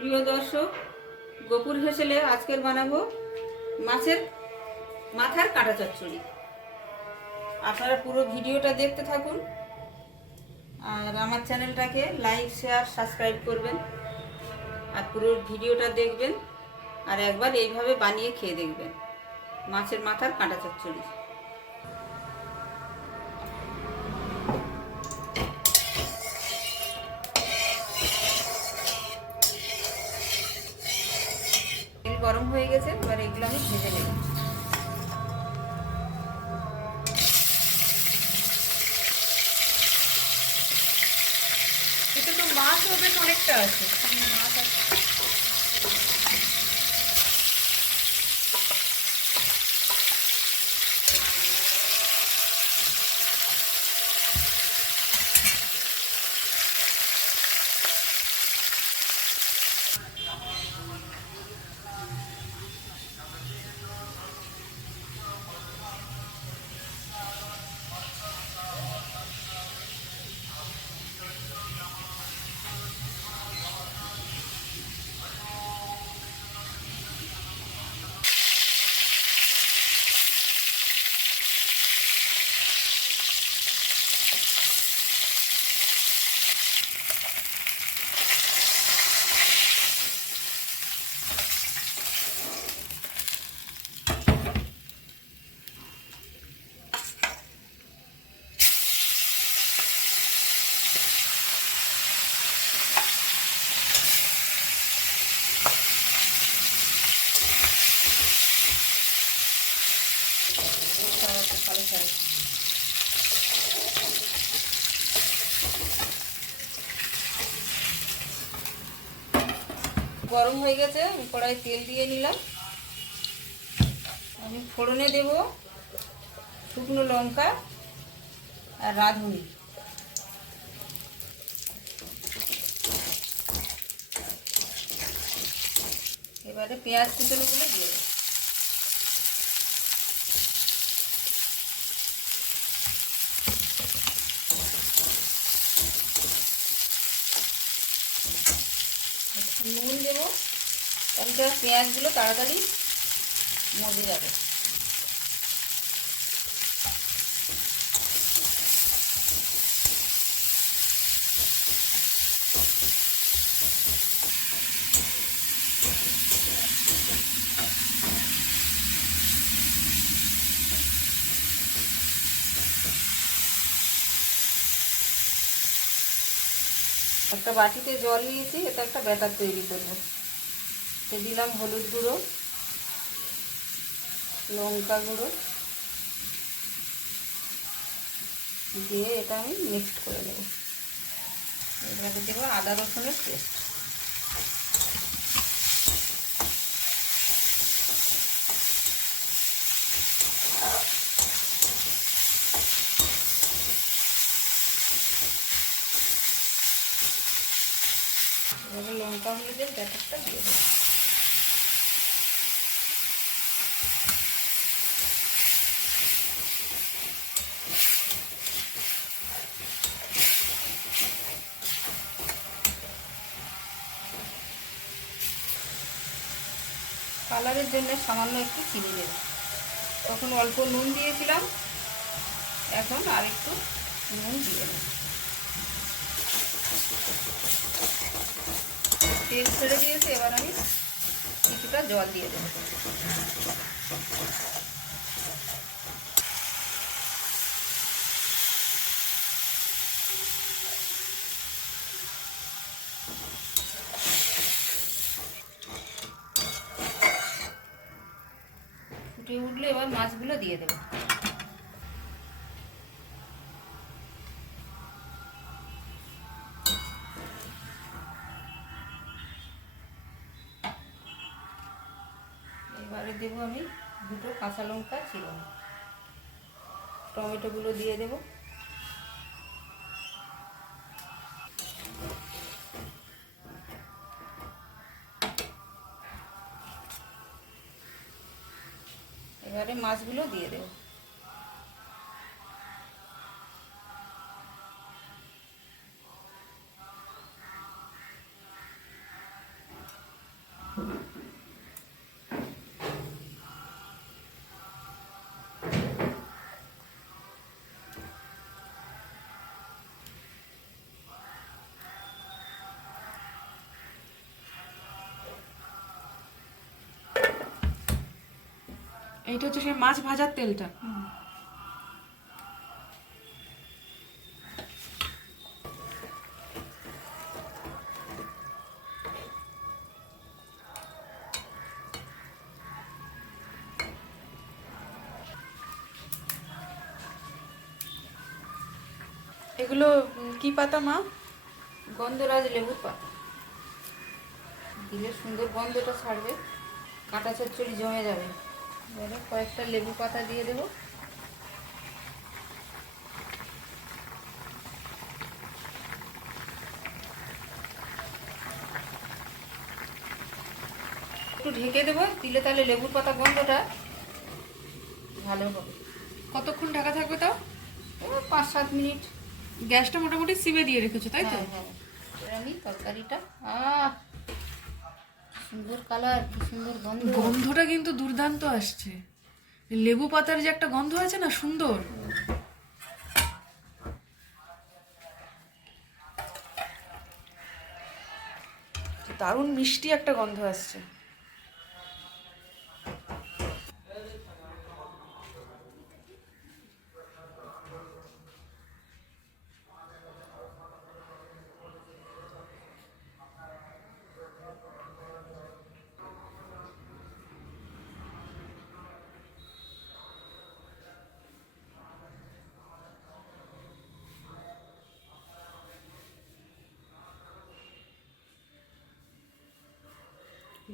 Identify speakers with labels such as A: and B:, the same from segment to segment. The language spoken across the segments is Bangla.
A: প্রিয় দর্শক, গোপুর হেসেলে আজকের বানাবো মাছের মাথার কাঁটা চচ্চড়ি। আপনারা পুরো ভিডিওটা দেখতে থাকুন আর আমার চ্যানেলটাকে লাইক, শেয়ার, সাবস্ক্রাইব করবেন আর পুরো ভিডিওটা দেখবেন আর একবার এইভাবে বানিয়ে খেয়ে দেখবেন মাছের মাথার কাঁটা চচ্চড়ি। গেছে এবার এগুলো আমি ভেজে নেব
B: কিন্তু তো মাছ বেশ অনেকটা আছে
A: মাছ আছে। খায়। গরম হয়ে গেছে কড়াই তেল দিয়ে নিলাম আমি ফোড়নে দেব শুকনো লঙ্কা আর রাঁধুনি এবারে পেঁয়াজ কুচনোগুলো দিয়ে দেবো একটু নুন দেবো তাহলে পেঁয়াজগুলো তাড়াতাড়ি মজে যাবে। একটা বাটিতে জল নিয়েছি এটা একটা ব্যাটার তৈরি করব। তো দিলাম হলুদ গুঁড়ো, লঙ্কা গুঁড়ো, দিয়ে এটা আমি মিক্সড করে নেব। এবারে দেবো আদা রসুনের পেস্ট লঙ্কা হলুদের ব্যাটারটা দিয়ে দেবো কালারের জন্য সামান্য একটু চিনি দেব। তখন অল্প নুন দিয়েছিলাম। এখন আর একটু নুন দিয়ে দেব তেল ছেড়ে দিয়েছে, এবার আমি কিছুটা জল দিয়ে দেবো। উঠলে এবার মাছগুলো দিয়ে দেবো। এবারে দেবো আমি দুটো কাঁচা লঙ্কা ছিল টমেটোগুলো দিয়ে দেবো। এবারে মাছগুলো দিয়ে দেবো।
B: এইটা হচ্ছে সেই মাছ ভাজার তেলটা। এগুলো কি পাতা, মা?
A: গন্ধরাজ লেবুর পাতা। দিলে সুন্দর গন্ধটা ছাড়বে, কাঁটা চচ্চড়ি জমে যাবে। এবারে কয়েকটা লেবু পাতা দিয়ে দেবো। একটু ঢেকে দেবো, দিলে তাহলে লেবুর পাতা গন্ধটা ভালো হবে।
B: কতক্ষণ ঢাকা থাকবে তাও?
A: পাঁচ সাত মিনিট।
B: গ্যাসটা মোটামুটি সিমে দিয়ে রেখেছো, তাই তো?
A: হ্যাঁ হ্যাঁ। আমি তরকারিটা, আহ সুন্দর কালার কি সুন্দর গন্ধ।
B: গন্ধটা কিন্তু দুর্দান্ত আসছে। লেবু পাতার যে একটা গন্ধ আছে না, সুন্দর। দারুণ মিষ্টি একটা গন্ধ আসছে।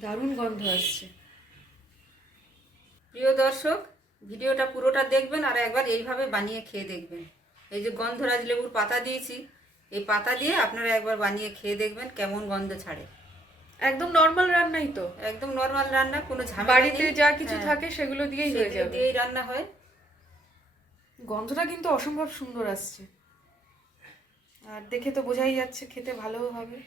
B: দারুণ গন্ধ আসছে।
A: প্রিয় দর্শক ভিডিওটা পুরোটা দেখবেন আর একবার এইভাবে বানিয়ে খেয়ে দেখবেন। এই যে গন্ধরাজ লেবুর পাতা দিয়েছি এই পাতা দিয়ে আপনারা একবার বানিয়ে খেয়ে দেখবেন কেমন গন্ধ ছাড়ে।
B: একদম নর্মাল রান্নাই তো।
A: একদম নর্মাল রান্না কোনো ঝামেলা
B: বাড়িতে যা কিছু
A: হ্যাঁ,
B: থাকে সেগুলো দিয়েই হয়ে যাবে।
A: দিয়েই রান্না হয়।
B: গন্ধটা কিন্তু অসম্ভব সুন্দর আসছে। আর দেখে তো বোঝাই যাচ্ছে খেতে ভালো হবে।